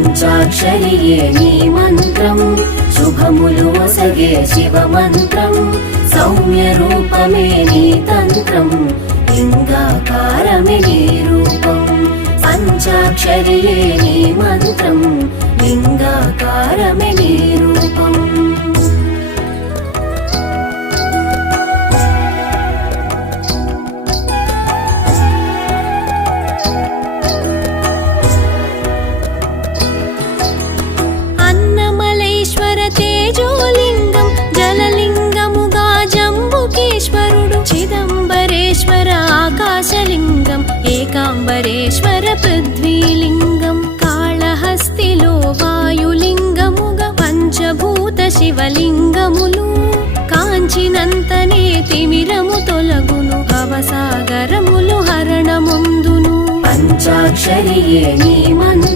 పంచాక్షరియే నీ మంత్రం శుభములు ఒసగే శివ మంత్రం సౌమ్య రూపమే నీ తంత్రం లింగాకారమే నీ రూపం పంచాక్షరియే నీ మంత్రం లింగాకారమే నీ రూపం తేజోలింగం జలలింగముగా జంబుకేశ్వరుడు చిదంబరేశ్వర ఆకాశలింగం ఏకాంబరేశ్వర పృథ్వీలింగం కాళహస్తిలో వాయులింగముగా పంచభూత శివలింగములు కాంచినంతనే తిమిరము తొలగును భవసాగరములు హరణముందును పంచాక్షరియే నీ మంత్రం